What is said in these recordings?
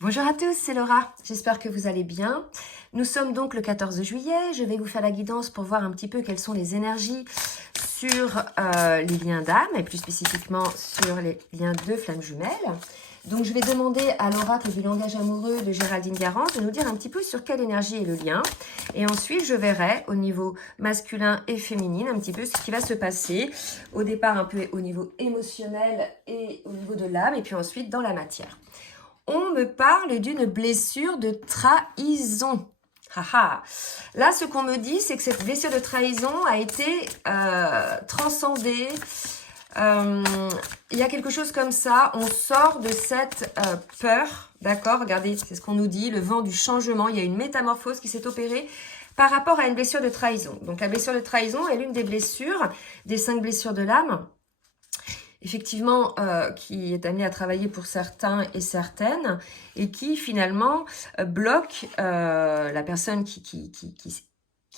Bonjour à tous, c'est Laura, j'espère que vous allez bien. Nous sommes donc le 14 juillet, je vais vous faire la guidance pour voir un petit peu quelles sont les énergies sur les liens d'âme et plus spécifiquement sur les liens de flammes jumelles. Donc je vais demander à l'oracle du langage amoureux de Géraldine Garance de nous dire un petit peu sur quelle énergie est le lien. Et ensuite je verrai au niveau masculin et féminin un petit peu ce qui va se passer. Au départ un peu au niveau émotionnel et au niveau de l'âme et puis ensuite dans la matière. On me parle d'une blessure de trahison. Haha. Là, ce qu'on me dit, c'est que cette blessure de trahison a été transcendée. Il y a quelque chose comme ça. On sort de cette peur. D'accord? Regardez, c'est ce qu'on nous dit. Le vent du changement. Il y a une métamorphose qui s'est opérée par rapport à une blessure de trahison. Donc, la blessure de trahison est l'une des blessures, des 5 blessures de l'âme. Effectivement, qui est amené à travailler pour certains et certaines, et qui finalement bloque la personne qui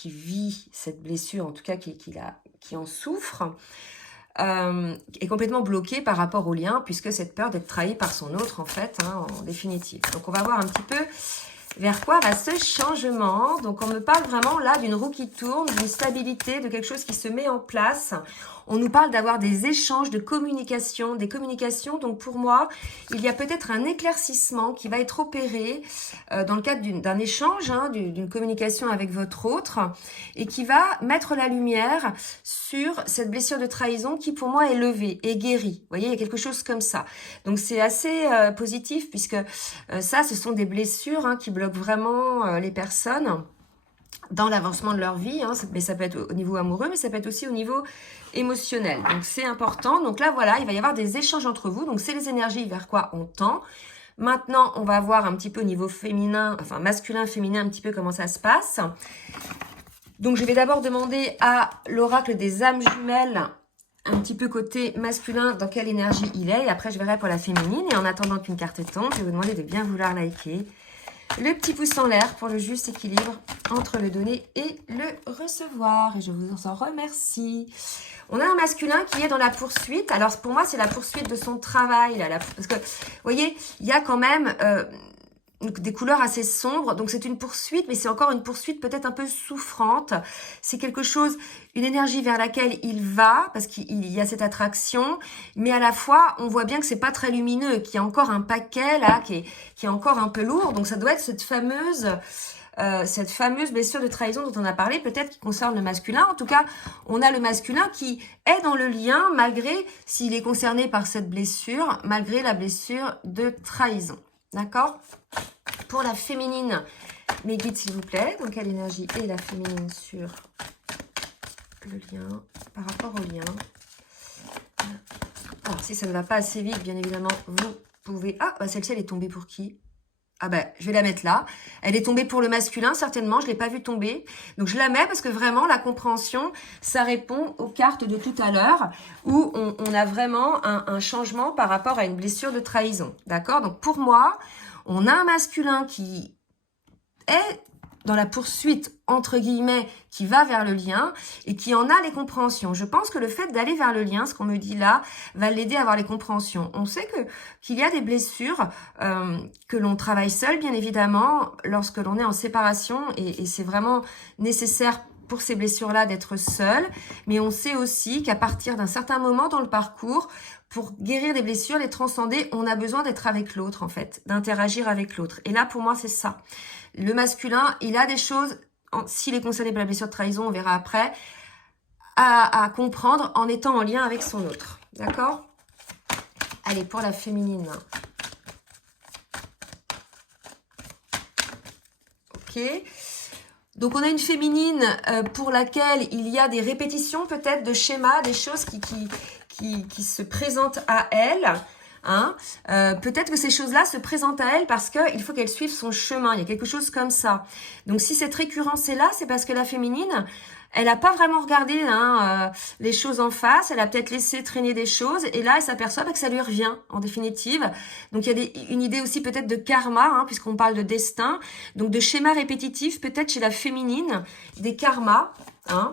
vit cette blessure, en tout cas qui en souffre, est complètement bloquée par rapport au lien, puisque cette peur d'être trahi par son autre, en fait, hein, en définitive. Donc on va voir un petit peu vers quoi va ce changement. Donc on me parle vraiment là d'une roue qui tourne, d'une stabilité, de quelque chose qui se met en place. On nous parle d'avoir des échanges de communication, des communications. Donc pour moi, il y a peut-être un éclaircissement qui va être opéré dans le cadre d'un échange, hein, d'une communication avec votre autre, et qui va mettre la lumière sur cette blessure de trahison qui pour moi est levée, est guérie. Vous voyez, il y a quelque chose comme ça. Donc c'est assez positif puisque ça, ce sont des blessures hein, qui bloquent vraiment les personnes dans l'avancement de leur vie, hein, mais ça peut être au niveau amoureux, mais ça peut être aussi au niveau émotionnel. Donc c'est important. Donc là, voilà, il va y avoir des échanges entre vous. Donc c'est les énergies vers quoi on tend. Maintenant, on va voir un petit peu au niveau féminin, enfin masculin, féminin, un petit peu comment ça se passe. Donc je vais d'abord demander à l'oracle des âmes jumelles, un petit peu côté masculin, dans quelle énergie il est. Et après, je verrai pour la féminine. Et en attendant qu'une carte tombe, je vais vous demander de bien vouloir liker. Le petit pouce en l'air pour le juste équilibre entre le donner et le recevoir. Et je vous en remercie. On a un masculin qui est dans la poursuite. Alors pour moi, c'est la poursuite de son travail. Là, parce que, vous voyez, il y a quand même des couleurs assez sombres. Donc c'est une poursuite, mais c'est encore une poursuite peut-être un peu souffrante. C'est quelque chose, une énergie vers laquelle il va, parce qu'il y a cette attraction. Mais à la fois, on voit bien que c'est pas très lumineux, qu'il y a encore un paquet là, qui est encore un peu lourd. Donc ça doit être cette fameuse blessure de trahison dont on a parlé, peut-être qui concerne le masculin. En tout cas, on a le masculin qui est dans le lien, malgré s'il est concerné par cette blessure, malgré la blessure de trahison. D'accord? Pour la féminine, mes guides s'il vous plaît. Donc quelle énergie est la féminine sur le lien, par rapport au lien. Alors si ça ne va pas assez vite, bien évidemment, vous pouvez... Ah, bah celle-ci elle est tombée pour qui? Ah ben, je vais la mettre là. Elle est tombée pour le masculin, certainement. Je ne l'ai pas vue tomber. Donc, je la mets parce que vraiment, la compréhension, ça répond aux cartes de tout à l'heure où on a vraiment un changement par rapport à une blessure de trahison. D'accord? Donc, pour moi, on a un masculin qui est dans la poursuite, entre guillemets, qui va vers le lien et qui en a les compréhensions. Je pense que le fait d'aller vers le lien, ce qu'on me dit là, va l'aider à avoir les compréhensions. On sait qu'il y a des blessures que l'on travaille seul, bien évidemment, lorsque l'on est en séparation et c'est vraiment nécessaire pour ces blessures-là d'être seul. Mais on sait aussi qu'à partir d'un certain moment dans le parcours, pour guérir des blessures, les transcender, on a besoin d'être avec l'autre, en fait, d'interagir avec l'autre. Et là, pour moi, c'est ça. Le masculin, il a des choses, s'il est concerné par la blessure de trahison, on verra après, à comprendre en étant en lien avec son autre. D'accord? Allez, pour la féminine. Ok. Donc, on a une féminine pour laquelle il y a des répétitions peut-être de schémas, des choses qui se présentent à elle. Hein, peut-être que ces choses-là se présentent à elle parce qu'il faut qu'elle suive son chemin. Il y a quelque chose comme ça. Donc, si cette récurrence est là, c'est parce que la féminine, elle n'a pas vraiment regardé les choses en face. Elle a peut-être laissé traîner des choses. Et là, elle s'aperçoit que ça lui revient, en définitive. Donc, il y a une idée aussi peut-être de karma, hein, puisqu'on parle de destin. Donc, de schéma répétitif, peut-être chez la féminine, des karmas hein,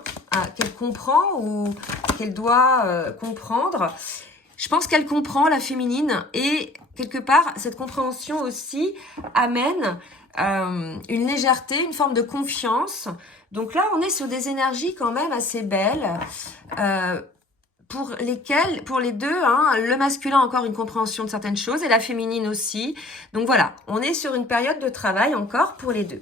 qu'elle comprend ou qu'elle doit comprendre. Je pense qu'elle comprend, la féminine, et quelque part, cette compréhension aussi amène une légèreté, une forme de confiance. Donc là, on est sur des énergies quand même assez belles, pour les deux, hein, le masculin a encore une compréhension de certaines choses et la féminine aussi. Donc voilà, on est sur une période de travail encore pour les deux.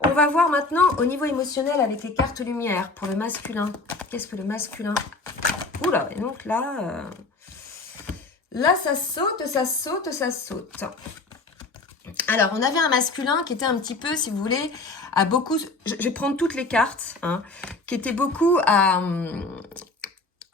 On va voir maintenant au niveau émotionnel avec les cartes lumière pour le masculin. Qu'est-ce que le masculin... Oula, et donc là... Là, ça saute, ça saute, ça saute. Alors, on avait un masculin qui était un petit peu, si vous voulez, à beaucoup... Je vais prendre toutes les cartes, hein, qui était beaucoup à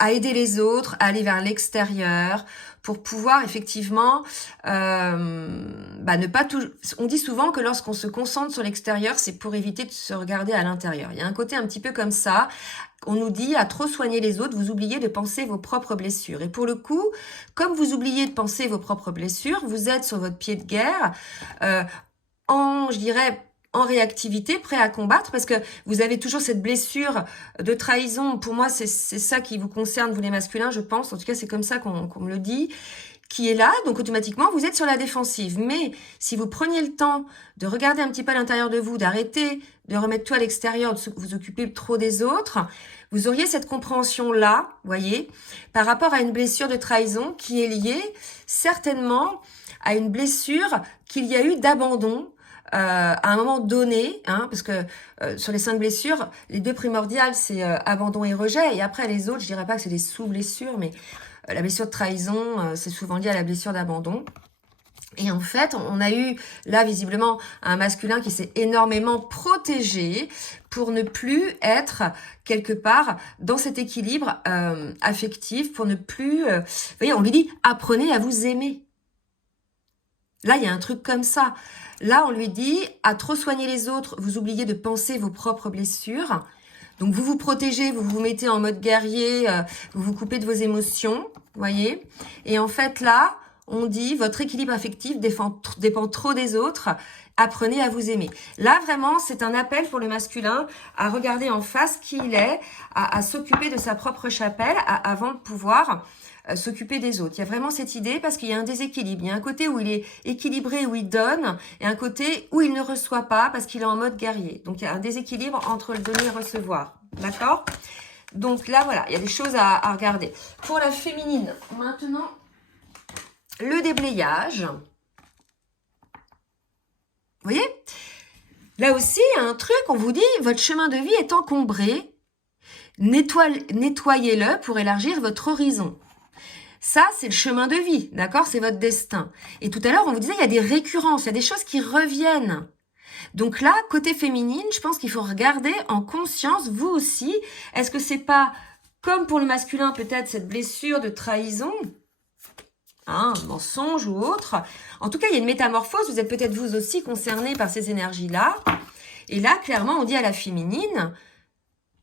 aider les autres, à aller vers l'extérieur, pour pouvoir effectivement ne pas tout... On dit souvent que lorsqu'on se concentre sur l'extérieur, c'est pour éviter de se regarder à l'intérieur. Il y a un côté un petit peu comme ça. On nous dit, à trop soigner les autres, vous oubliez de penser vos propres blessures. Et pour le coup, comme vous oubliez de penser vos propres blessures, vous êtes sur votre pied de guerre, je dirais, en réactivité, prêt à combattre, parce que vous avez toujours cette blessure de trahison. Pour moi, c'est ça qui vous concerne, vous les masculins, je pense. En tout cas, c'est comme ça qu'on me le dit, qui est là. Donc, automatiquement, vous êtes sur la défensive. Mais si vous preniez le temps de regarder un petit peu à l'intérieur de vous, d'arrêter de remettre tout à l'extérieur, de vous occuper trop des autres, vous auriez cette compréhension-là, voyez, par rapport à une blessure de trahison qui est liée certainement à une blessure qu'il y a eu d'abandon, à un moment donné, hein, parce que sur les 5 blessures, les 2 primordiales, c'est abandon et rejet, et après les autres, je dirais pas que c'est des sous-blessures, mais la blessure de trahison, c'est souvent lié à la blessure d'abandon. Et en fait, on a eu là visiblement un masculin qui s'est énormément protégé pour ne plus être quelque part dans cet équilibre affectif, pour ne plus... vous voyez, on lui dit « apprenez à vous aimer ». Là, il y a un truc comme ça. Là, on lui dit, à trop soigner les autres, vous oubliez de penser vos propres blessures. Donc, vous vous protégez, vous vous mettez en mode guerrier, vous vous coupez de vos émotions, voyez. Et en fait, là, on dit, votre équilibre affectif dépend trop des autres. Apprenez à vous aimer. Là, vraiment, c'est un appel pour le masculin à regarder en face qui il est, à s'occuper de sa propre chapelle avant de pouvoir... s'occuper des autres. Il y a vraiment cette idée parce qu'il y a un déséquilibre. Il y a un côté où il est équilibré, où il donne, et un côté où il ne reçoit pas parce qu'il est en mode guerrier. Donc, il y a un déséquilibre entre le donner et recevoir. D'accord? Donc là, voilà, il y a des choses à regarder. Pour la féminine, maintenant, le déblayage. Vous voyez? Là aussi, il y a un truc, on vous dit, votre chemin de vie est encombré. Nettoyez-le pour élargir votre horizon. Ça, c'est le chemin de vie, d'accord? C'est votre destin. Et tout à l'heure, on vous disait, il y a des récurrences, il y a des choses qui reviennent. Donc là, côté féminine, je pense qu'il faut regarder en conscience, vous aussi, est-ce que c'est pas, comme pour le masculin, peut-être cette blessure de trahison, hein, mensonge ou autre. En tout cas, il y a une métamorphose, vous êtes peut-être vous aussi concerné par ces énergies-là. Et là, clairement, on dit à la féminine...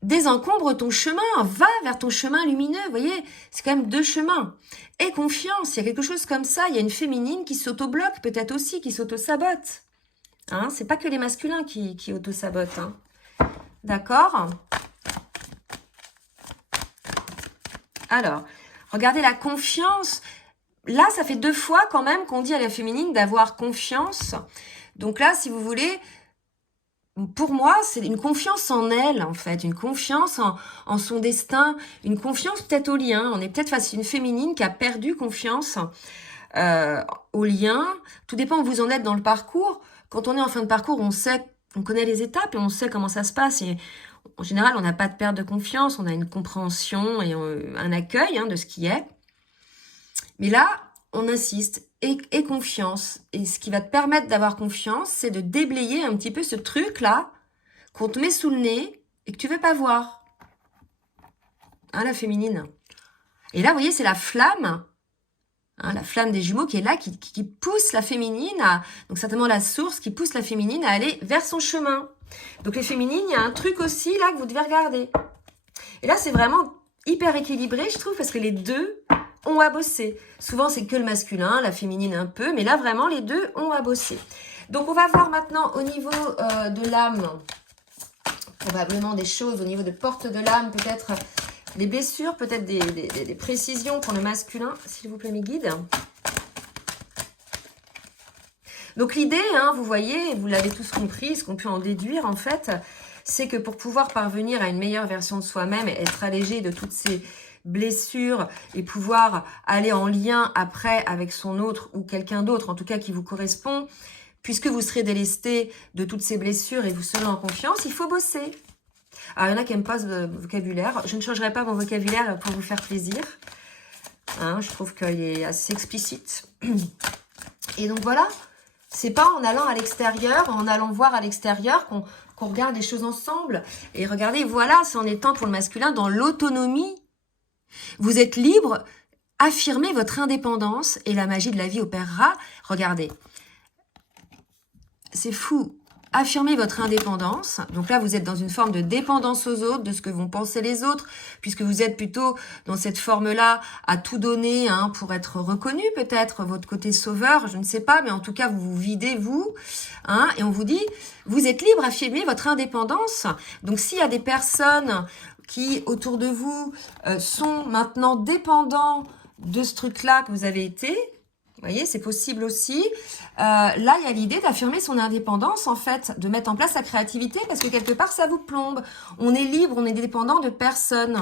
désencombre ton chemin, va vers ton chemin lumineux, vous voyez, c'est quand même 2 chemins. Et confiance, il y a quelque chose comme ça, il y a une féminine qui s'auto-bloque, peut-être aussi, qui s'auto-sabote. Hein, c'est pas que les masculins qui auto-sabotent. Hein. D'accord? Alors, regardez la confiance. Là, ça fait 2 fois quand même qu'on dit à la féminine d'avoir confiance. Donc là, si vous voulez... Pour moi, c'est une confiance en elle, en fait, une confiance en son destin, une confiance peut-être au lien. On est peut-être face à une féminine qui a perdu confiance au lien. Tout dépend où vous en êtes dans le parcours. Quand on est en fin de parcours, on connaît les étapes et on sait comment ça se passe. Et en général, on n'a pas de perte de confiance, on a une compréhension et un accueil de ce qui est. Mais là, on insiste. Et confiance. Et ce qui va te permettre d'avoir confiance, c'est de déblayer un petit peu ce truc-là qu'on te met sous le nez et que tu veux pas voir. Hein, la féminine. Et là, vous voyez, c'est la flamme, hein, la flamme des jumeaux qui est là, qui pousse la féminine, donc certainement la source qui pousse la féminine à aller vers son chemin. Donc les féminines, il y a un truc aussi là que vous devez regarder. Et là, c'est vraiment hyper équilibré, je trouve, parce que les deux... ont à bosser. Souvent, c'est que le masculin, la féminine un peu, mais là, vraiment, les deux ont à bosser. Donc, on va voir maintenant au niveau de l'âme, probablement des choses au niveau de porte de l'âme, peut-être des blessures, peut-être des précisions pour le masculin. S'il vous plaît, mes guides. Donc l'idée, hein, vous voyez, vous l'avez tous compris, ce qu'on peut en déduire en fait, c'est que pour pouvoir parvenir à une meilleure version de soi-même et être allégé de toutes ces blessures et pouvoir aller en lien après avec son autre ou quelqu'un d'autre, en tout cas qui vous correspond, puisque vous serez délesté de toutes ces blessures et vous serez en confiance, il faut bosser. Alors, il y en a qui n'aiment pas ce vocabulaire. Je ne changerai pas mon vocabulaire pour vous faire plaisir. Hein, je trouve qu'il est assez explicite. Et donc, voilà. C'est pas en allant à l'extérieur, en allant voir à l'extérieur qu'on regarde les choses ensemble. Et regardez, voilà, c'est en étant pour le masculin dans l'autonomie. Vous êtes libre, affirmez votre indépendance et la magie de la vie opérera. Regardez, c'est fou. Affirmez votre indépendance. Donc là, vous êtes dans une forme de dépendance aux autres, de ce que vont penser les autres, puisque vous êtes plutôt dans cette forme-là à tout donner hein, pour être reconnu, peut-être, votre côté sauveur, je ne sais pas, mais en tout cas, vous vous videz, vous, hein, et on vous dit, vous êtes libre, affirmez votre indépendance. Donc, s'il y a des personnes qui, autour de vous, sont maintenant dépendants de ce truc-là que vous avez été, vous voyez, c'est possible aussi. Là, il y a l'idée d'affirmer son indépendance, en fait, de mettre en place sa créativité, parce que quelque part, ça vous plombe. On est libre, on est dépendant de personne,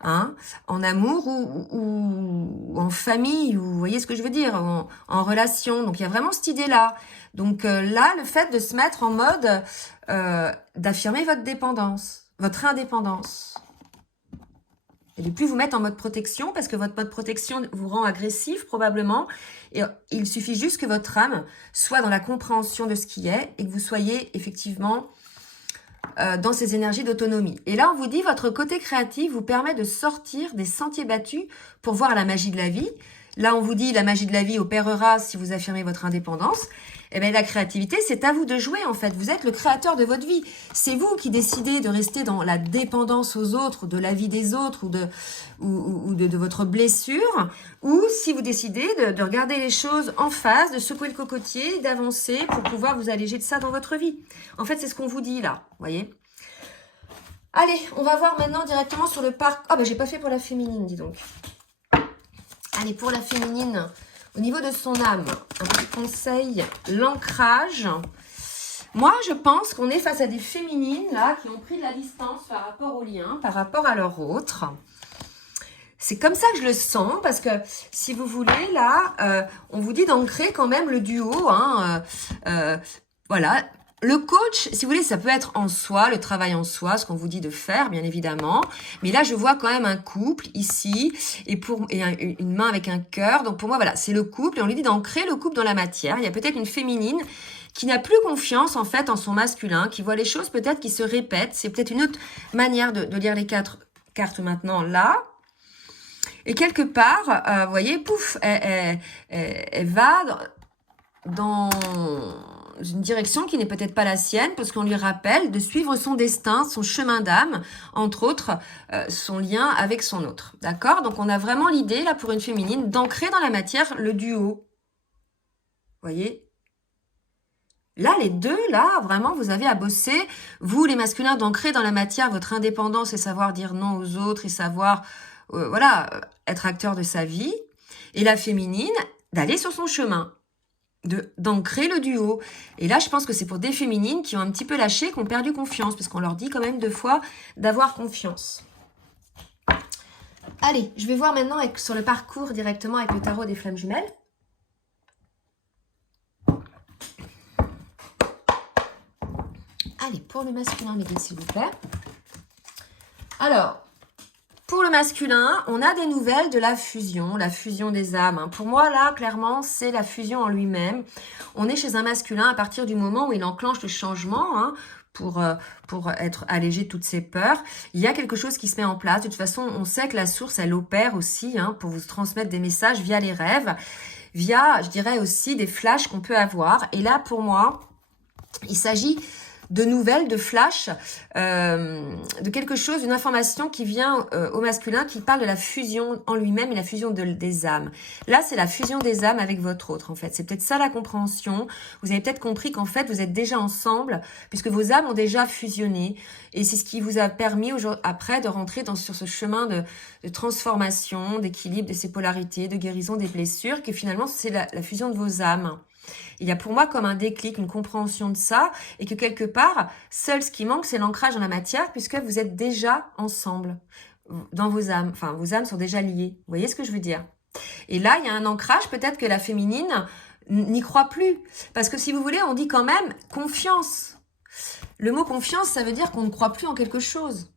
hein, en amour ou en famille, ou vous voyez ce que je veux dire, en relation. Donc, il y a vraiment cette idée-là. Donc là, le fait de se mettre en mode d'affirmer votre dépendance, votre indépendance. Et de plus vous mettre en mode protection, parce que votre mode protection vous rend agressif probablement. Et il suffit juste que votre âme soit dans la compréhension de ce qui est et que vous soyez effectivement dans ces énergies d'autonomie. Et là, on vous dit, votre côté créatif vous permet de sortir des sentiers battus pour voir la magie de la vie. Là, on vous dit, la magie de la vie opérera si vous affirmez votre indépendance. Eh bien, la créativité, c'est à vous de jouer, en fait. Vous êtes le créateur de votre vie. C'est vous qui décidez de rester dans la dépendance aux autres, de la vie des autres, ou de votre blessure. Ou si vous décidez de regarder les choses en face, de secouer le cocotier, d'avancer pour pouvoir vous alléger de ça dans votre vie. En fait, c'est ce qu'on vous dit, là. Vous voyez ? Allez, on va voir maintenant directement sur le parc. Ah, ben, j'ai pas fait pour la féminine, dis donc. Allez, pour la féminine, au niveau de son âme, un petit conseil, l'ancrage. Moi, je pense qu'on est face à des féminines, là, qui ont pris de la distance par rapport au lien, par rapport à leur autre. C'est comme ça que je le sens, parce que, si vous voulez, là, on vous dit d'ancrer quand même le duo, hein, voilà. Le coach, si vous voulez, ça peut être en soi, le travail en soi, ce qu'on vous dit de faire, bien évidemment. Mais là, je vois quand même un couple ici, et une main avec un cœur. Donc pour moi, voilà, c'est le couple. Et on lui dit d'ancrer le couple dans la matière. Il y a peut-être une féminine qui n'a plus confiance, en fait, en son masculin, qui voit les choses peut-être qui se répètent. C'est peut-être une autre manière de lire les 4 cartes maintenant, là. Et quelque part, vous voyez, pouf, elle va dans une direction qui n'est peut-être pas la sienne, parce qu'on lui rappelle de suivre son destin, son chemin d'âme, entre autres, son lien avec son autre. D'accord? Donc, on a vraiment l'idée, là, pour une féminine, d'ancrer dans la matière le duo. Vous voyez? Là, les deux, là, vraiment, vous avez à bosser. Vous, les masculins, d'ancrer dans la matière votre indépendance et savoir dire non aux autres et savoir, voilà, être acteur de sa vie. Et la féminine, d'aller sur son chemin. D'ancrer le duo. Et là, je pense que c'est pour des féminines qui ont un petit peu lâché, qui ont perdu confiance, parce qu'on leur dit quand même 2 fois d'avoir confiance. Allez, je vais voir maintenant sur le parcours directement avec le tarot des flammes jumelles. Allez, pour le masculin, les deux, s'il vous plaît. Alors, pour le masculin, on a des nouvelles de la fusion des âmes. Pour moi, là, clairement, c'est la fusion en lui-même. On est chez un masculin à partir du moment où il enclenche le changement, hein, pour être allégé de toutes ses peurs. Il y a quelque chose qui se met en place. De toute façon, on sait que la source, elle opère aussi, hein, pour vous transmettre des messages via les rêves, via, je dirais aussi, des flashs qu'on peut avoir. Et là, pour moi, il s'agit de nouvelles, de flash, de quelque chose, une information qui vient au masculin, qui parle de la fusion en lui-même et la fusion des âmes. Là, c'est la fusion des âmes avec votre autre, en fait. C'est peut-être ça la compréhension. Vous avez peut-être compris qu'en fait, vous êtes déjà ensemble, puisque vos âmes ont déjà fusionné. Et c'est ce qui vous a permis après de rentrer sur ce chemin de transformation, d'équilibre de ces polarités, de guérison des blessures, que finalement, c'est la fusion de vos âmes. Il y a pour moi comme un déclic, une compréhension de ça, et que quelque part, seul ce qui manque, c'est l'ancrage dans la matière, puisque vous êtes déjà ensemble dans vos âmes. Enfin, vos âmes sont déjà liées. Vous voyez ce que je veux dire? Et là, il y a un ancrage, peut-être que la féminine n'y croit plus. Parce que si vous voulez, on dit quand même confiance. Le mot confiance, ça veut dire qu'on ne croit plus en quelque chose.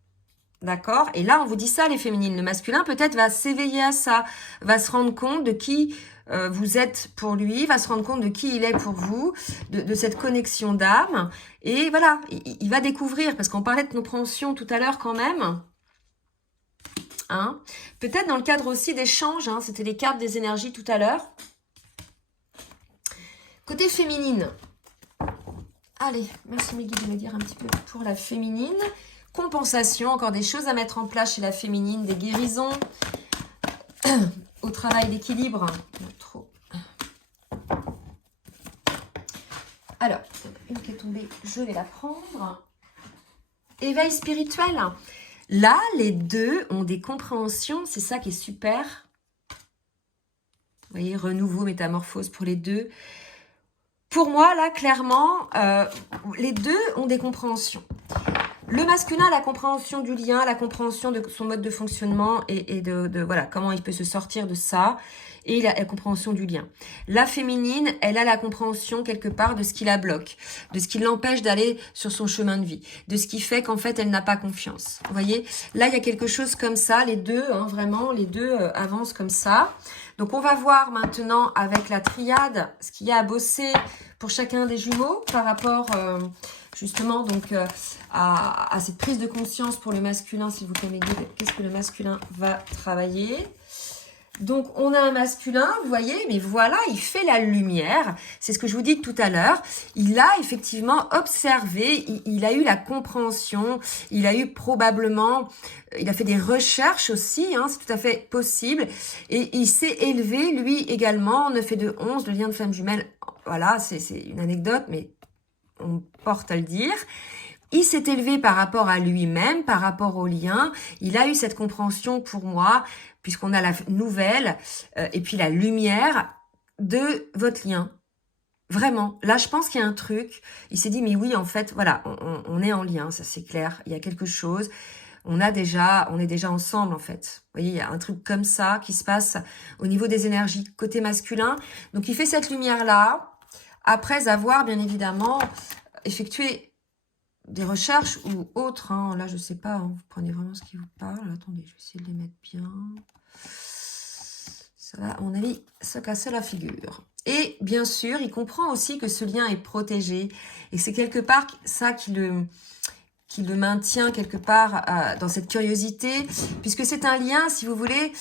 D'accord? Et là, on vous dit ça, les féminines. Le masculin, peut-être, va s'éveiller à ça, va se rendre compte de qui vous êtes pour lui, va se rendre compte de qui il est pour vous, de cette connexion d'âme. Et voilà, il va découvrir, parce qu'on parlait de compréhension tout à l'heure quand même. Hein? Peut-être dans le cadre aussi d'échanges, hein, c'était les cartes des énergies tout à l'heure. Côté féminine. Allez, merci Miguel de me dire un petit peu pour la féminine. Compensation, encore des choses à mettre en place chez la féminine, des guérisons au travail d'équilibre. Trop. Alors, une qui est tombée, je vais la prendre. Éveil spirituel. Là, les deux ont des compréhensions, c'est ça qui est super. Vous voyez, renouveau, métamorphose pour les deux. Pour moi, là, clairement, les deux ont des compréhensions. Le masculin a la compréhension du lien, la compréhension de son mode de fonctionnement et de voilà comment il peut se sortir de ça, et la compréhension du lien. La féminine, elle a la compréhension quelque part de ce qui la bloque, de ce qui l'empêche d'aller sur son chemin de vie, de ce qui fait qu'en fait elle n'a pas confiance. Vous voyez, là il y a quelque chose comme ça, les deux, hein, vraiment, les deux avancent comme ça. Donc on va voir maintenant avec la triade ce qu'il y a à bosser pour chacun des jumeaux par rapport justement donc à cette prise de conscience pour le masculin, s'il vous plaît mes guides. Qu'est-ce que le masculin va travailler? Donc, on a un masculin, vous voyez, mais voilà, il fait la lumière. C'est ce que je vous dis tout à l'heure. Il a effectivement observé, il a eu la compréhension, il a eu probablement, il a fait des recherches aussi, hein, c'est tout à fait possible. Et il s'est élevé, lui également, 9 et 2, 11, le lien de flamme jumelle. Voilà, c'est une anecdote, mais on porte à le dire. Il s'est élevé par rapport à lui-même, par rapport au lien. Il a eu cette compréhension pour moi, puisqu'on a la nouvelle et puis la lumière de votre lien. Vraiment. Là, je pense qu'il y a un truc. Il s'est dit, mais oui, en fait, voilà, on est en lien, ça c'est clair. Il y a quelque chose. On est déjà ensemble, en fait. Vous voyez, il y a un truc comme ça qui se passe au niveau des énergies côté masculin. Donc, il fait cette lumière-là, après avoir, bien évidemment, effectué des recherches ou autres, hein. Là je sais pas, hein. Vous prenez vraiment ce qui vous parle. Attendez, je vais essayer de les mettre bien. Ça va, à mon avis, se casser la figure. Et bien sûr, il comprend aussi que ce lien est protégé. Et c'est quelque part ça qui le maintient quelque part dans cette curiosité, puisque c'est un lien, si vous voulez,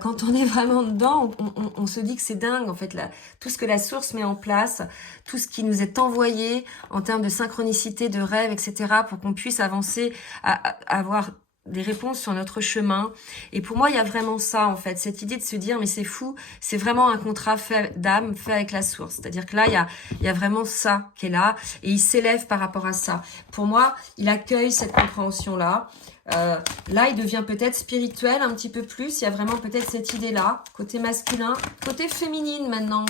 quand on est vraiment dedans, on se dit que c'est dingue, en fait, tout ce que la source met en place, tout ce qui nous est envoyé en termes de synchronicité, de rêve, etc., pour qu'on puisse avancer, à avoir des réponses sur notre chemin. Et pour moi, il y a vraiment ça, en fait, cette idée de se dire, mais c'est fou, c'est vraiment un contrat fait d'âme, fait avec la source. C'est-à-dire que là, il y a vraiment ça qui est là, et il s'élève par rapport à ça. Pour moi, il accueille cette compréhension-là. Là, il devient peut-être spirituel un petit peu plus. Il y a vraiment peut-être cette idée-là, côté masculin. Côté féminine, maintenant,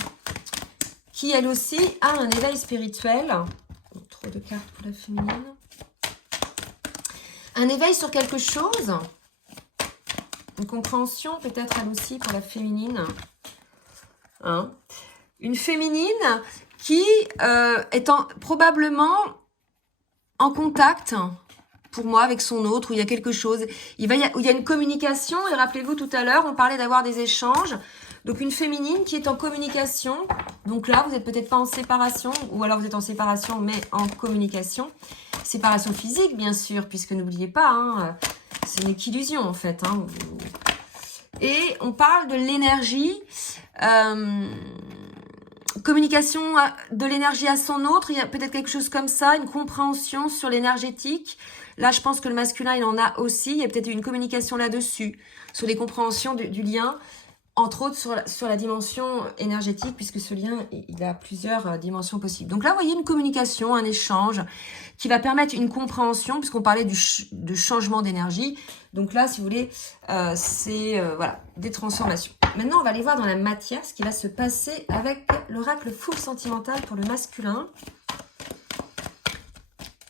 qui, elle aussi, a un éveil spirituel. Oh, trop de cartes pour la féminine. Un éveil sur quelque chose, une compréhension peut-être elle aussi pour la féminine. Hein, une féminine qui est probablement en contact, pour moi, avec son autre, où il y a quelque chose, où il y a une communication. Et rappelez-vous, tout à l'heure, on parlait d'avoir des échanges. Donc, une féminine qui est en communication. Donc là, vous n'êtes peut-être pas en séparation, ou alors vous êtes en séparation, mais en communication. Séparation physique, bien sûr, puisque n'oubliez pas, hein, c'est une illusion, en fait. Hein. Et on parle de l'énergie, communication de l'énergie à son autre. Il y a peut-être quelque chose comme ça, une compréhension sur l'énergétique. Là, je pense que le masculin, il en a aussi. Il y a peut-être une communication là-dessus, sur les compréhensions du lien, entre autres sur la dimension énergétique, puisque ce lien, il a plusieurs dimensions possibles. Donc là, vous voyez une communication, un échange qui va permettre une compréhension, puisqu'on parlait de changement d'énergie. Donc là, si vous voulez, c'est voilà, des transformations. Maintenant, on va aller voir dans la matière ce qui va se passer avec l'oracle Foule sentimental pour le masculin.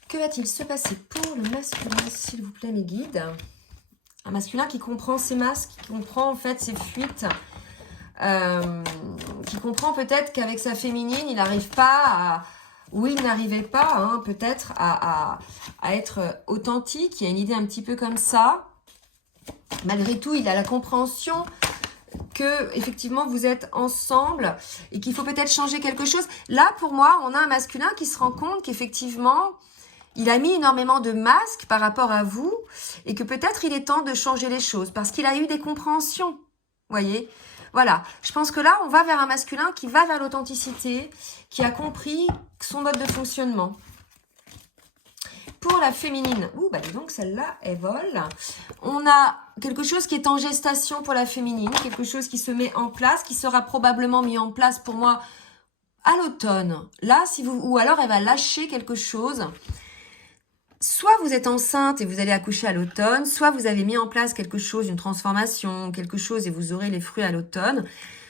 Que va-t-il se passer pour le masculin, s'il vous plaît, mes guides? Un masculin qui comprend ses masques, qui comprend en fait ses fuites, qui comprend peut-être qu'avec sa féminine, il n'arrive pas à... ou il n'arrivait pas, hein, peut-être, à être authentique. Il y a une idée un petit peu comme ça. Malgré tout, il a la compréhension que effectivement vous êtes ensemble et qu'il faut peut-être changer quelque chose. Là, pour moi, on a un masculin qui se rend compte qu'effectivement, il a mis énormément de masques par rapport à vous et que peut-être il est temps de changer les choses parce qu'il a eu des compréhensions. Voyez, voilà. Je pense que là, on va vers un masculin qui va vers l'authenticité, qui a compris son mode de fonctionnement. Pour la féminine, bah dis donc, celle-là, elle vole. On a quelque chose qui est en gestation pour la féminine, quelque chose qui se met en place, qui sera probablement mis en place pour moi à l'automne. Là, si vous, ou alors elle va lâcher quelque chose. Soit vous êtes enceinte et vous allez accoucher à l'automne, soit vous avez mis en place quelque chose, une transformation, quelque chose et vous aurez les fruits à l'automne,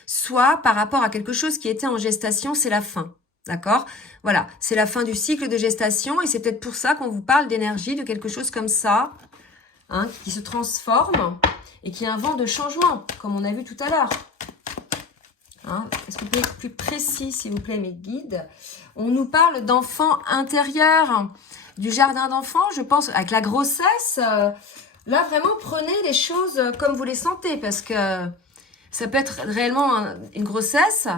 soit par rapport à quelque chose qui était en gestation, c'est la fin. D'accord? Voilà, c'est la fin du cycle de gestation et c'est peut-être pour ça qu'on vous parle d'énergie, de quelque chose comme ça, hein, qui se transforme et qui a un vent de changement, comme on a vu tout à l'heure. Hein? Est-ce que vous pouvez être plus précis, s'il vous plaît, mes guides? On nous parle d'enfants intérieurs, du jardin d'enfants, je pense, avec la grossesse. Là, vraiment, prenez les choses comme vous les sentez, parce que ça peut être réellement une grossesse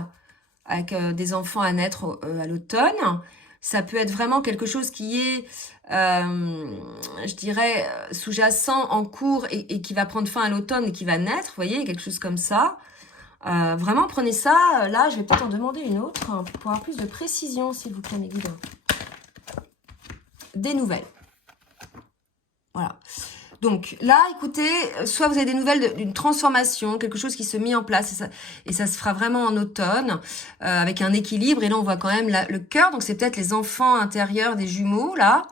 avec des enfants à naître à l'automne. Ça peut être vraiment quelque chose qui est, je dirais, sous-jacent, en cours et qui va prendre fin à l'automne et qui va naître. Vous voyez, quelque chose comme ça. Vraiment, prenez ça. Là, je vais peut-être en demander une autre pour avoir plus de précision, s'il vous plaît, mes guides. Des nouvelles. Voilà. Donc là, écoutez, soit vous avez des nouvelles d'une transformation, quelque chose qui se met en place et ça se fera vraiment en automne avec un équilibre. Et là, on voit quand même le cœur. Donc c'est peut-être les enfants intérieurs des jumeaux là.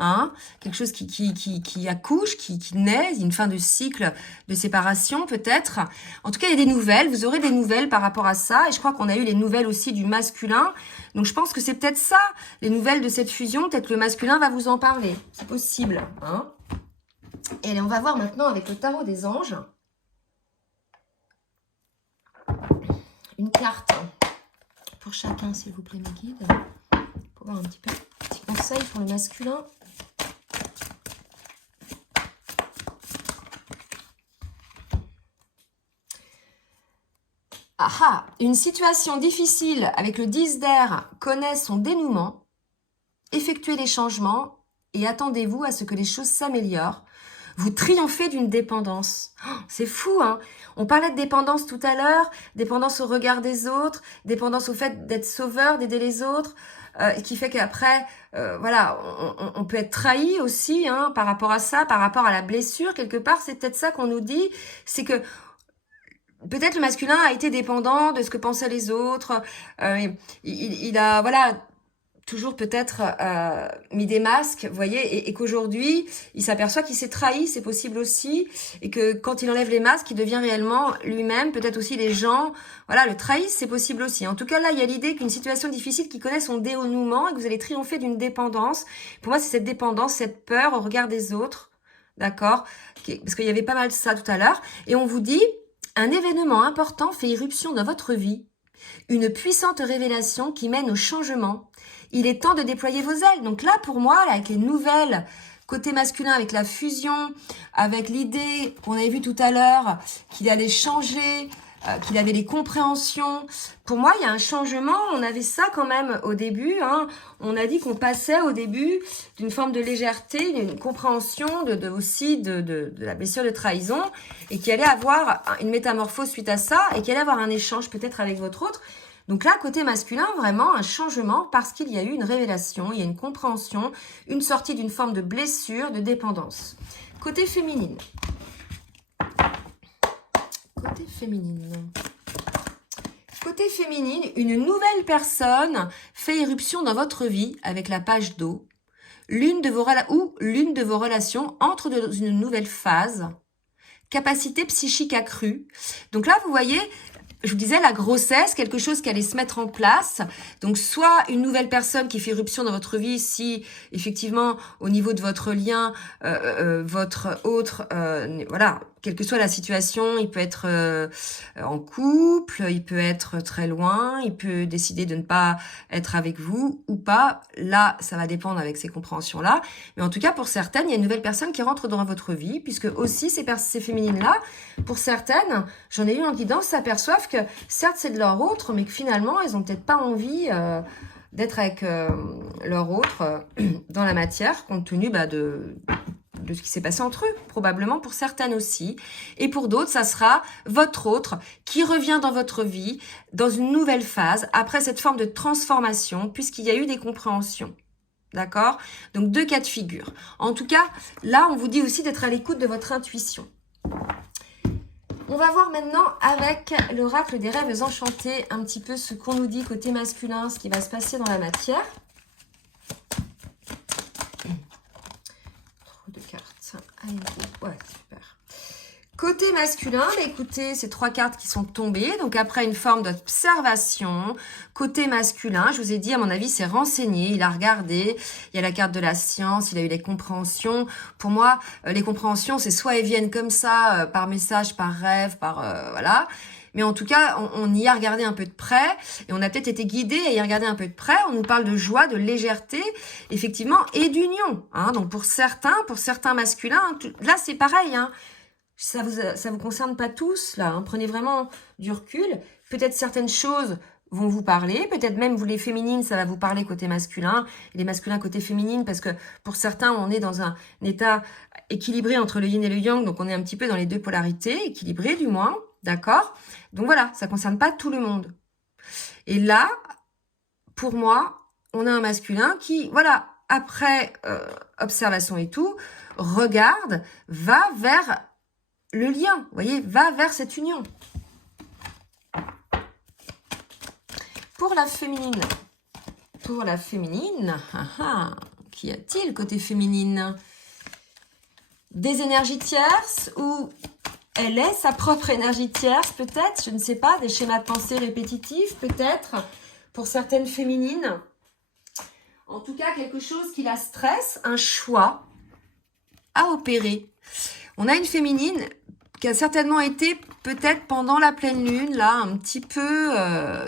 Hein, quelque chose qui accouche, qui naît, une fin de cycle de séparation peut-être. En tout cas, il y a des nouvelles, vous aurez des nouvelles par rapport à ça, et je crois qu'on a eu les nouvelles aussi du masculin, donc je pense que c'est peut-être ça, les nouvelles de cette fusion, peut-être que le masculin va vous en parler, c'est possible. Hein. Et on va voir maintenant avec le tarot des anges, une carte pour chacun, s'il vous plaît, mes guides, pour voir un petit conseil pour le masculin. Ah, une situation difficile avec le 10 d'air connaît son dénouement. Effectuez les changements et attendez-vous à ce que les choses s'améliorent. Vous triomphez d'une dépendance. Oh, c'est fou, hein? On parlait de dépendance tout à l'heure, dépendance au regard des autres, dépendance au fait d'être sauveur, d'aider les autres, qui fait qu'après, voilà, on peut être trahi aussi, hein, par rapport à ça, par rapport à la blessure. Quelque part, c'est peut-être ça qu'on nous dit, c'est que peut-être le masculin a été dépendant de ce que pensaient les autres. Il a, voilà, toujours peut-être mis des masques, vous voyez, et qu'aujourd'hui, il s'aperçoit qu'il s'est trahi, c'est possible aussi, et que quand il enlève les masques, il devient réellement lui-même, peut-être aussi les gens, voilà, le trahissent, c'est possible aussi. En tout cas, là, il y a l'idée qu'une situation difficile qui connaît son dénouement et que vous allez triompher d'une dépendance. Pour moi, c'est cette dépendance, cette peur au regard des autres, d'accord? Parce qu'il y avait pas mal de ça tout à l'heure. Et on vous dit, un événement important fait irruption dans votre vie, une puissante révélation qui mène au changement. Il est temps de déployer vos ailes. Donc là, pour moi, là, avec les nouvelles, côté masculin, avec la fusion, avec l'idée qu'on avait vue tout à l'heure, qu'il allait changer, qu'il avait les compréhensions. Pour moi, il y a un changement. On avait ça quand même au début. Hein. On a dit qu'on passait au début d'une forme de légèreté, d'une compréhension aussi de la blessure de trahison et qu'il allait avoir une métamorphose suite à ça et qu'il allait avoir un échange peut-être avec votre autre. Donc là, côté masculin, vraiment un changement parce qu'il y a eu une révélation, il y a une compréhension, une sortie d'une forme de blessure, de dépendance. Côté féminine. Côté féminine, une nouvelle personne fait irruption dans votre vie avec la page d'eau. L'une de vos relations entre dans une nouvelle phase. capacité psychique accrue. Donc là, vous voyez, je vous disais, la grossesse, quelque chose qui allait se mettre en place. Donc, soit une nouvelle personne qui fait irruption dans votre vie, si effectivement, au niveau de votre lien, votre autre, voilà, quelle que soit la situation, il peut être en couple, il peut être très loin, il peut décider de ne pas être avec vous ou pas. Là, ça va dépendre avec ces compréhensions-là. Mais en tout cas, pour certaines, il y a une nouvelle personne qui rentre dans votre vie, puisque aussi ces féminines-là, pour certaines, j'en ai eu en guidance, s'aperçoivent que certes, c'est de leur autre, mais que finalement, elles ont peut-être pas envie d'être avec leur autre dans la matière, compte tenu de ce qui s'est passé entre eux, probablement pour certaines aussi. Et pour d'autres, ça sera votre autre qui revient dans votre vie, dans une nouvelle phase, après cette forme de transformation, puisqu'il y a eu des compréhensions. D'accord? Donc, 2 cas de figure. En tout cas, là, on vous dit aussi d'être à l'écoute de votre intuition. On va voir maintenant avec l'oracle des rêves enchantés un petit peu ce qu'on nous dit côté masculin, ce qui va se passer dans la matière. Trop de cartes. Allez, ouais, super. Côté masculin, bah écoutez, c'est 3 cartes qui sont tombées. Donc après une forme d'observation. Côté masculin, je vous ai dit, à mon avis, c'est renseigné. Il a regardé. Il y a la carte de la science. Il a eu les compréhensions. Pour moi, les compréhensions, c'est soit elles viennent comme ça, par message, par rêve, par... voilà. Mais en tout cas, on y a regardé un peu de près. Et on a peut-être été guidé à y regarder un peu de près. On nous parle de joie, de légèreté, effectivement, et d'union. Hein. Donc pour certains masculins, là, c'est pareil, hein. Ça vous concerne pas tous, là. Hein. Prenez vraiment du recul. Peut-être certaines choses vont vous parler. Peut-être même, vous les féminines, ça va vous parler côté masculin. Et les masculins côté féminine, parce que pour certains, on est dans un état équilibré entre le yin et le yang. Donc, on est un petit peu dans les 2 polarités, équilibré du moins. D'accord? Donc, voilà, ça concerne pas tout le monde. Et là, pour moi, on a un masculin qui, voilà, après observation et tout, regarde, va vers... le lien, vous voyez, va vers cette union. Pour la féminine, qu'y a-t-il côté féminine? Des énergies tierces ou elle est sa propre énergie tierce, peut-être, je ne sais pas, des schémas de pensée répétitifs, peut-être, pour certaines féminines. En tout cas, quelque chose qui la stresse, un choix à opérer. On a une féminine qui a certainement été peut-être pendant la pleine lune, là, un petit peu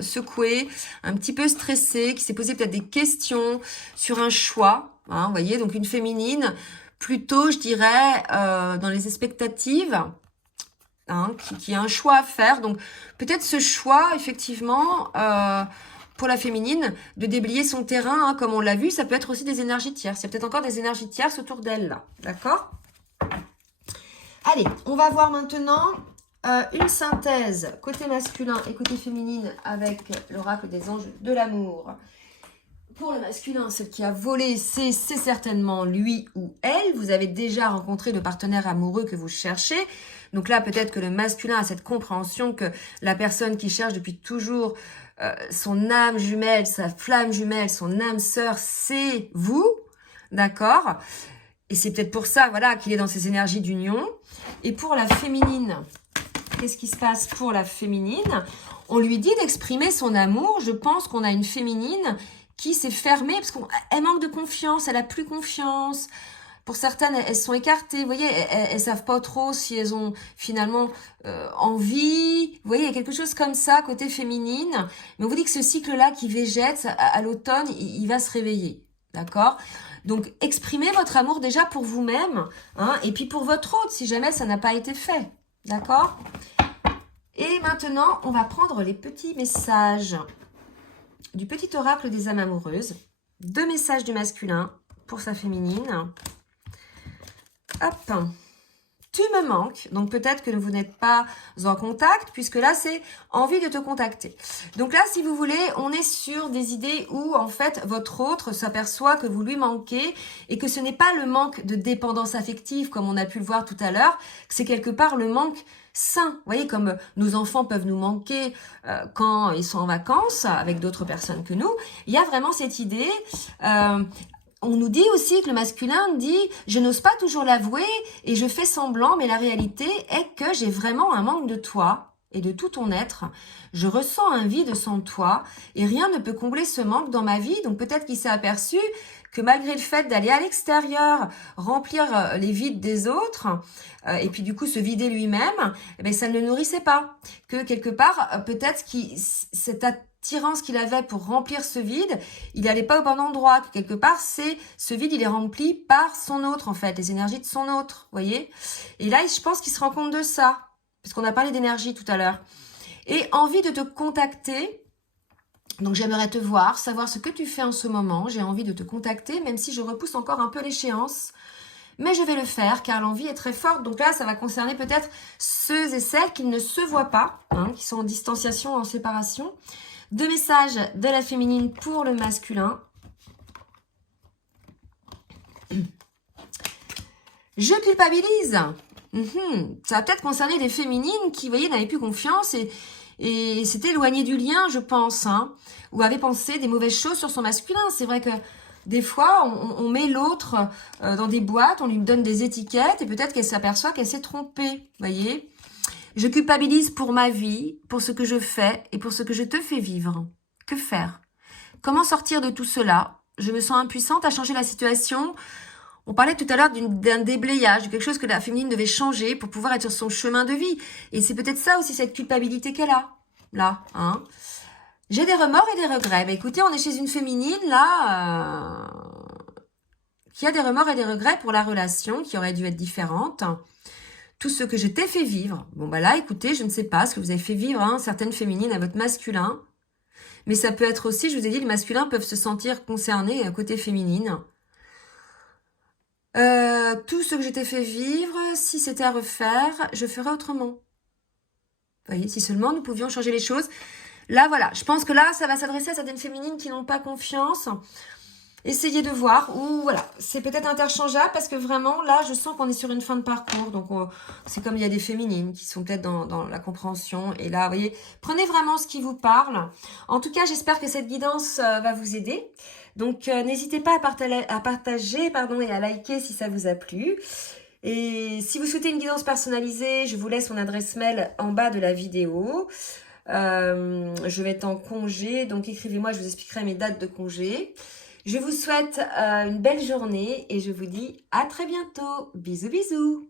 secouée, un petit peu stressée, qui s'est posé peut-être des questions sur un choix. Hein, vous voyez, donc une féminine, plutôt, je dirais, dans les expectatives, hein, qui a un choix à faire. Donc peut-être ce choix, effectivement, pour la féminine, de déblayer son terrain, hein, comme on l'a vu, ça peut être aussi des énergies tierces. Il y a peut-être encore des énergies tierces autour d'elle, là. D'accord ? Allez, on va voir maintenant une synthèse côté masculin et côté féminine avec l'oracle des anges de l'amour. Pour le masculin, celle qui a volé, c'est certainement lui ou elle. Vous avez déjà rencontré le partenaire amoureux que vous cherchez. Donc là, peut-être que le masculin a cette compréhension que la personne qui cherche depuis toujours son âme jumelle, sa flamme jumelle, son âme sœur, c'est vous. D'accord ? Et c'est peut-être pour ça, voilà, qu'il est dans ces énergies d'union. Et pour la féminine, qu'est-ce qui se passe pour la féminine? On lui dit d'exprimer son amour. Je pense qu'on a une féminine qui s'est fermée parce qu'elle manque de confiance, elle a plus confiance. Pour certaines, elles sont écartées. Vous voyez, elles savent pas trop si elles ont finalement envie. Vous voyez, il y a quelque chose comme ça côté féminine. Mais on vous dit que ce cycle-là qui végète à l'automne, il va se réveiller. D'accord ? Donc, exprimez votre amour déjà pour vous-même, hein, et puis pour votre autre, si jamais ça n'a pas été fait. D'accord? Et maintenant, on va prendre les petits messages du petit oracle des âmes amoureuses. 2 messages du masculin pour sa féminine. Hop. Tu me manques. Donc, peut-être que vous n'êtes pas en contact, puisque là, c'est envie de te contacter. Donc là, si vous voulez, on est sur des idées où, en fait, votre autre s'aperçoit que vous lui manquez et que ce n'est pas le manque de dépendance affective, comme on a pu le voir tout à l'heure, que c'est quelque part le manque sain. Vous voyez, comme nos enfants peuvent nous manquer quand ils sont en vacances avec d'autres personnes que nous. Il y a vraiment cette idée... on nous dit aussi que le masculin dit « je n'ose pas toujours l'avouer et je fais semblant, mais la réalité est que j'ai vraiment un manque de toi et de tout ton être. Je ressens un vide sans toi et rien ne peut combler ce manque dans ma vie. » Donc peut-être qu'il s'est aperçu que malgré le fait d'aller à l'extérieur, remplir les vides des autres, et puis du coup se vider lui-même, eh bien, ça ne le nourrissait pas. Que quelque part, peut-être cette attirance qu'il avait pour remplir ce vide, il n'allait pas au bon endroit. Que quelque part, ce vide, il est rempli par son autre, en fait, les énergies de son autre, voyez. Et là, je pense qu'il se rend compte de ça, parce qu'on a parlé d'énergie tout à l'heure. Et envie de te contacter. Donc j'aimerais te voir, savoir ce que tu fais en ce moment. J'ai envie de te contacter, même si je repousse encore un peu l'échéance. Mais je vais le faire, car l'envie est très forte. Donc là, ça va concerner peut-être ceux et celles qui ne se voient pas, hein, qui sont en distanciation, en séparation. 2 messages de la féminine pour le masculin. Je culpabilise. Ça va peut-être concerner des féminines qui, vous voyez, n'avaient plus confiance et s'étaient éloignées du lien, je pense, hein, ou avaient pensé des mauvaises choses sur son masculin. C'est vrai que des fois, on met l'autre dans des boîtes, on lui donne des étiquettes et peut-être qu'elle s'aperçoit qu'elle s'est trompée, voyez. Je culpabilise pour ma vie, pour ce que je fais et pour ce que je te fais vivre. Que faire? Comment sortir de tout cela? Je me sens impuissante à changer la situation. On parlait tout à l'heure d'un déblayage, de quelque chose que la féminine devait changer pour pouvoir être sur son chemin de vie. Et c'est peut-être ça aussi, cette culpabilité qu'elle a. Là, hein. J'ai des remords et des regrets. Bah, écoutez, on est chez une féminine, là, qui a des remords et des regrets pour la relation, qui aurait dû être différente. Tout ce que je t'ai fait vivre. Bon, bah là, écoutez, je ne sais pas ce que vous avez fait vivre, hein, certaines féminines à votre masculin. Mais ça peut être aussi, je vous ai dit, les masculins peuvent se sentir concernés à côté féminine. Tout ce que je t'ai fait vivre, si c'était à refaire, je ferais autrement. Vous voyez, si seulement nous pouvions changer les choses. Là, voilà, je pense que là, ça va s'adresser à certaines féminines qui n'ont pas confiance. Essayez de voir, ou voilà, c'est peut-être interchangeable parce que vraiment, là, je sens qu'on est sur une fin de parcours. Donc, c'est comme il y a des féminines qui sont peut-être dans la compréhension. Et là, vous voyez, prenez vraiment ce qui vous parle. En tout cas, j'espère que cette guidance va vous aider. Donc, n'hésitez pas à partager et à liker si ça vous a plu. Et si vous souhaitez une guidance personnalisée, je vous laisse mon adresse mail en bas de la vidéo. Je vais être en congé, donc écrivez-moi, je vous expliquerai mes dates de congé. Je vous souhaite une belle journée et je vous dis à très bientôt. Bisous, bisous.